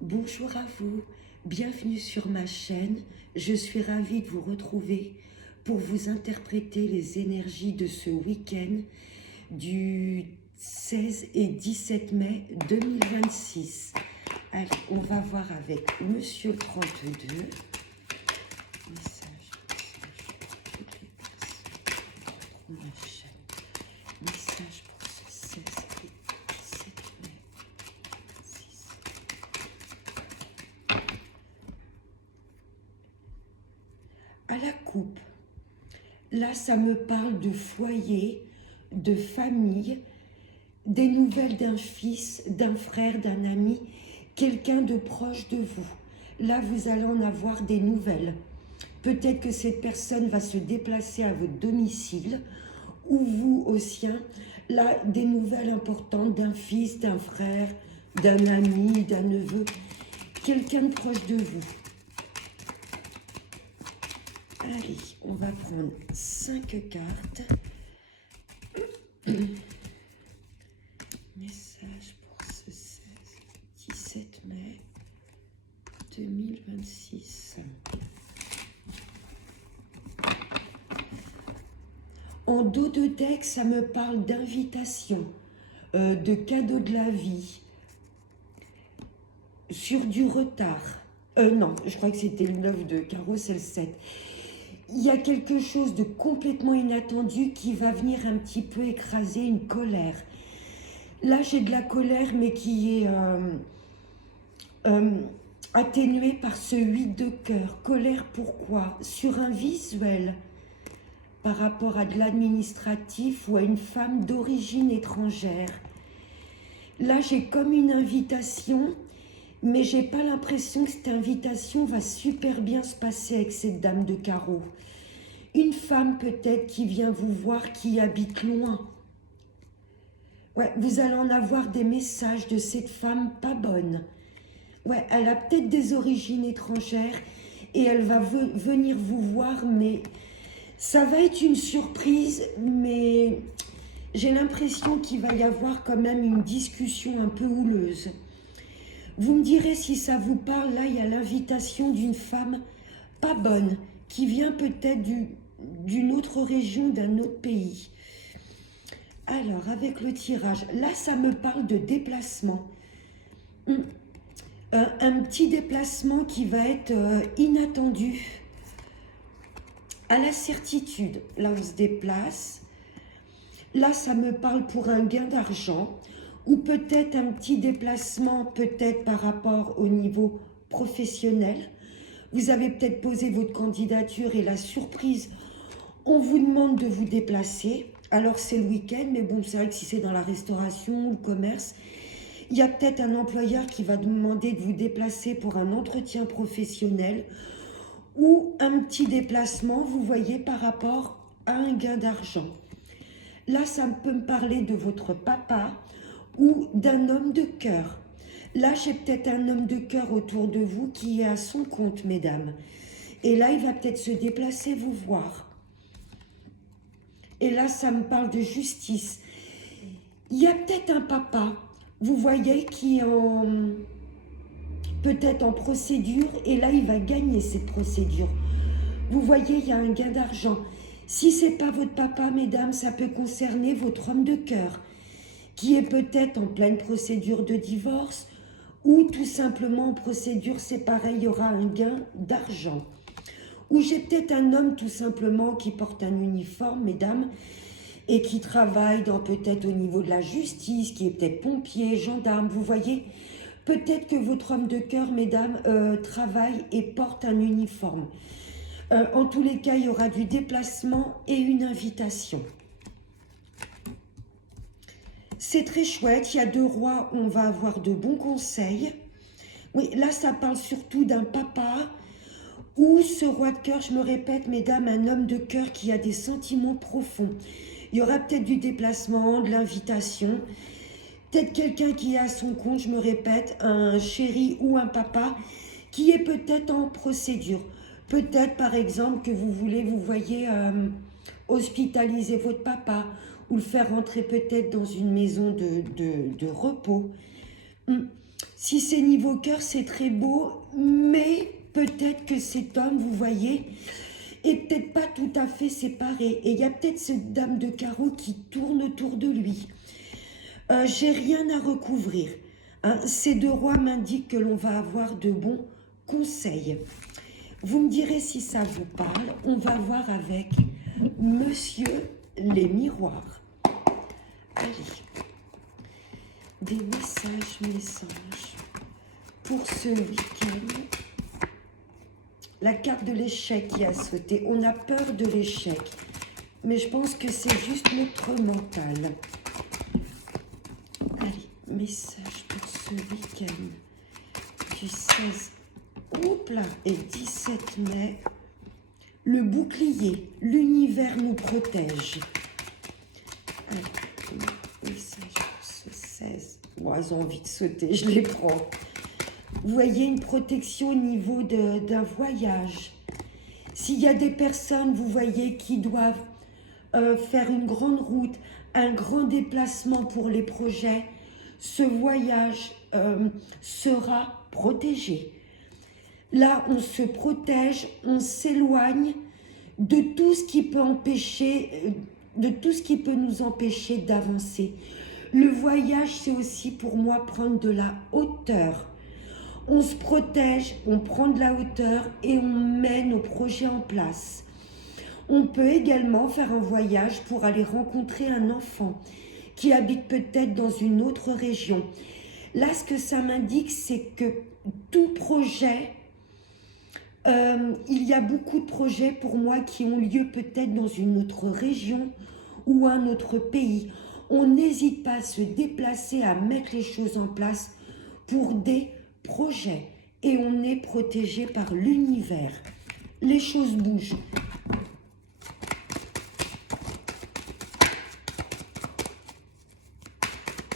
Bonjour à vous, bienvenue sur ma chaîne. Je suis ravie de vous retrouver pour vous interpréter les énergies de ce week-end du 16 et 17 mai 2026. Allez, on va voir avec Monsieur le 32. Message pour toutes les personnes pour ma chaîne. Message pour ce 16 et 17 mai 2026. À la coupe, là ça me parle de foyer, de famille, des nouvelles d'un fils, d'un frère, d'un ami, quelqu'un de proche de vous. Là vous allez en avoir des nouvelles. Peut-être que cette personne va se déplacer à votre domicile ou vous au sien. Là, des nouvelles importantes d'un fils, d'un frère, d'un ami, d'un neveu, quelqu'un de proche de vous. Allez, on va prendre 5 cartes. Message pour ce 16-17 mai 2026. En dos de deck, ça me parle d'invitation, de cadeaux de la vie, sur du retard. Non, je crois que c'était le 9 de carreau, c'est le 7. Il y a quelque chose de complètement inattendu qui va venir un petit peu écraser une colère. Là, j'ai de la colère, mais qui est atténuée par ce 8 de cœur. Colère, pourquoi? Sur un visuel, par rapport à de l'administratif ou à une femme d'origine étrangère. Là, j'ai comme une invitation, mais j'ai pas l'impression que cette invitation va super bien se passer avec cette dame de carreau. Une femme peut-être qui vient vous voir, qui habite loin. Ouais, vous allez en avoir des messages de cette femme pas bonne. Ouais, elle a peut-être des origines étrangères et elle va venir vous voir, mais ça va être une surprise, mais j'ai l'impression qu'il va y avoir quand même une discussion un peu houleuse. Vous me direz si ça vous parle. Là, il y a l'invitation d'une femme pas bonne, qui vient peut-être d'une autre région, d'un autre pays. Alors, avec le tirage, là, ça me parle de déplacement. Un petit déplacement qui va être inattendu. À la certitude, là, on se déplace. Là, ça me parle pour un gain d'argent ou peut-être un petit déplacement, peut-être par rapport au niveau professionnel. Vous avez peut-être posé votre candidature et la surprise, on vous demande de vous déplacer. Alors c'est le week-end, mais bon, c'est vrai que si c'est dans la restauration ou le commerce, il y a peut-être un employeur qui va demander de vous déplacer pour un entretien professionnel ou un petit déplacement, vous voyez, par rapport à un gain d'argent. Là, ça peut me parler de votre papa ou d'un homme de cœur. Là, j'ai peut-être un homme de cœur autour de vous qui est à son compte, mesdames. Et là, il va peut-être se déplacer vous voir. Et là, ça me parle de justice. Il y a peut-être un papa, vous voyez, qui est peut-être en procédure, et là, il va gagner cette procédure. Vous voyez, il y a un gain d'argent. Si ce n'est pas votre papa, mesdames, ça peut concerner votre homme de cœur, qui est peut-être en pleine procédure de divorce, ou tout simplement en procédure, c'est pareil, il y aura un gain d'argent. Ou j'ai peut-être un homme tout simplement qui porte un uniforme, mesdames, et qui travaille dans peut-être au niveau de la justice, qui est peut-être pompier, gendarme, vous voyez. Peut-être que votre homme de cœur, mesdames, travaille et porte un uniforme. En tous les cas, il y aura du déplacement et une invitation. C'est très chouette, il y a 2 rois, on va avoir de bons conseils. Oui, là, ça parle surtout d'un papa ou ce roi de cœur, je me répète, mesdames, un homme de cœur qui a des sentiments profonds. Il y aura peut-être du déplacement, de l'invitation, peut-être quelqu'un qui est à son compte, je me répète, un chéri ou un papa qui est peut-être en procédure. Peut-être, par exemple, que vous voulez, vous voyez, hospitaliser votre papa ou le faire rentrer peut-être dans une maison de repos. Si c'est niveau cœur, c'est très beau, mais peut-être que cet homme, vous voyez, est peut-être pas tout à fait séparé. Et il y a peut-être cette dame de carreau qui tourne autour de lui. J'ai rien à recouvrir. Hein. Ces deux rois m'indiquent que l'on va avoir de bons conseils. Vous me direz si ça vous parle. On va voir avec Monsieur les miroirs. Allez. Des messages pour ce week-end. La carte de l'échec qui a sauté. On a peur de l'échec, mais je pense que c'est juste notre mental. Allez, message pour ce week-end du 16 oups là, et 17 mai. Le bouclier, l'univers nous protège. Allez, message pour ce 16. Bon, elles ont envie de sauter, je les prends. Vous voyez une protection au niveau d'un voyage. S'il y a des personnes, vous voyez, qui doivent faire une grande route, un grand déplacement pour les projets, ce voyage sera protégé. Là, on se protège, on s'éloigne de tout ce qui peut empêcher, de tout ce qui peut nous empêcher d'avancer. Le voyage, c'est aussi pour moi prendre de la hauteur. On se protège, on prend de la hauteur et on met nos projets en place. On peut également faire un voyage pour aller rencontrer un enfant qui habite peut-être dans une autre région. Là, ce que ça m'indique, c'est que tout projet, il y a beaucoup de projets pour moi qui ont lieu peut-être dans une autre région ou un autre pays. On n'hésite pas à se déplacer, à mettre les choses en place pour des projets. Et on est protégé par l'univers. Les choses bougent.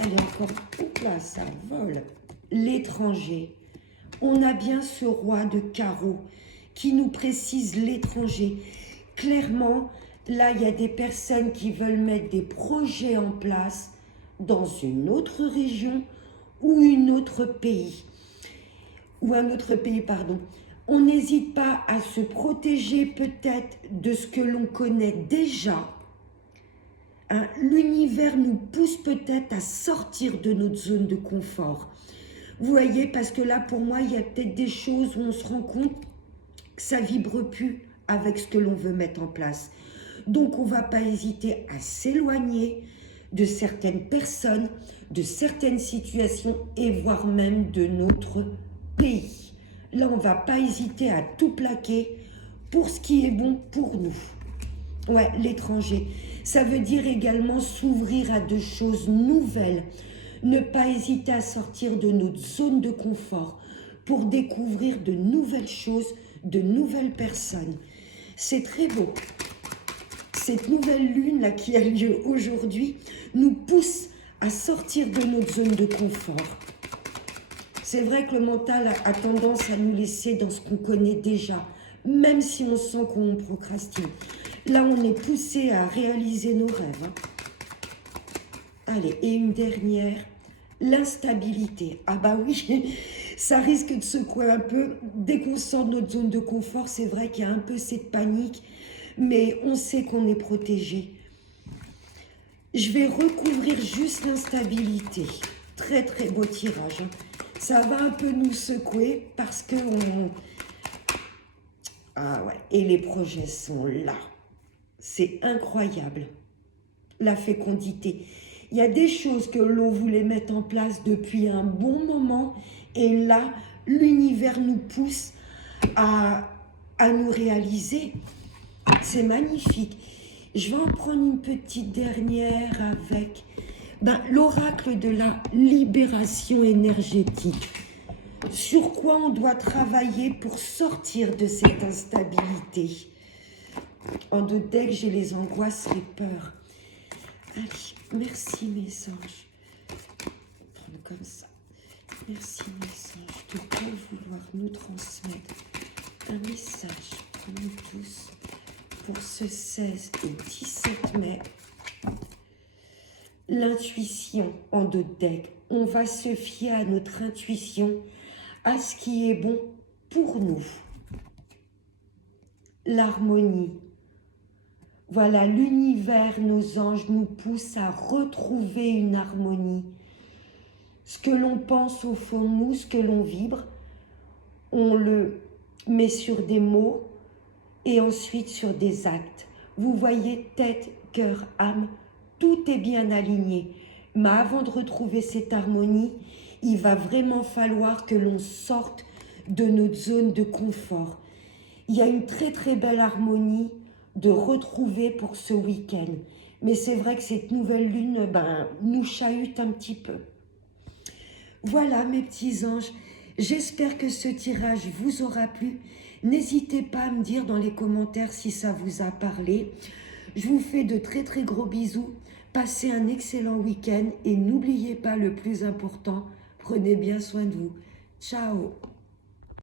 Elle est encore... Oups là, ça vole. L'étranger. On a bien ce roi de carreau qui nous précise l'étranger. Clairement, là, il y a des personnes qui veulent mettre des projets en place dans une autre région ou un autre pays. On n'hésite pas à se protéger peut-être de ce que l'on connaît déjà. Hein, l'univers nous pousse peut-être à sortir de notre zone de confort. Vous voyez, parce que là, pour moi, il y a peut-être des choses où on se rend compte que ça vibre plus avec ce que l'on veut mettre en place. Donc, on ne va pas hésiter à s'éloigner de certaines personnes, de certaines situations et voire même de notre pays. Là, on ne va pas hésiter à tout plaquer pour ce qui est bon pour nous. Ouais, l'étranger. Ça veut dire également s'ouvrir à de choses nouvelles. Ne pas hésiter à sortir de notre zone de confort pour découvrir de nouvelles choses, de nouvelles personnes. C'est très beau. Cette nouvelle lune là qui a lieu aujourd'hui nous pousse à sortir de notre zone de confort. C'est vrai que le mental a tendance à nous laisser dans ce qu'on connaît déjà, même si on sent qu'on procrastine. Là, on est poussé à réaliser nos rêves. Hein. Allez, et une dernière, l'instabilité. Ah bah oui, ça risque de secouer un peu. Dès qu'on sort de notre zone de confort, c'est vrai qu'il y a un peu cette panique, mais on sait qu'on est protégé. Je vais recouvrir juste l'instabilité. Très très beau tirage. Hein. Ça va un peu nous secouer parce que on... Ah ouais, et les projets sont là. C'est incroyable. La fécondité. Il y a des choses que l'on voulait mettre en place depuis un bon moment et là, l'univers nous pousse à nous réaliser. C'est magnifique. Je vais en prendre une petite dernière avec l'oracle de la libération énergétique. Sur quoi on doit travailler pour sortir de cette instabilité. En deux decks, j'ai les angoisses, les peurs. Allez, merci mes anges. Prendre comme ça. Merci mes anges de bien vouloir nous transmettre un message pour nous tous pour ce 16 et 17 mai. l'intuition en dos de deck. On va se fier à notre intuition, à ce qui est bon pour nous. L'harmonie. Voilà, l'univers, nos anges nous poussent à retrouver une harmonie. Ce que l'on pense au fond de nous, ce que l'on vibre, on le met sur des mots et ensuite sur des actes. Vous voyez, tête, cœur, âme, tout est bien aligné. Mais avant de retrouver cette harmonie, il va vraiment falloir que l'on sorte de notre zone de confort. Il y a une très très belle harmonie de retrouver pour ce week-end. Mais c'est vrai que cette nouvelle lune nous chahute un petit peu. Voilà mes petits anges, j'espère que ce tirage vous aura plu. N'hésitez pas à me dire dans les commentaires si ça vous a parlé. Je vous fais de très très gros bisous. Passez un excellent week-end et n'oubliez pas le plus important, prenez bien soin de vous. Ciao!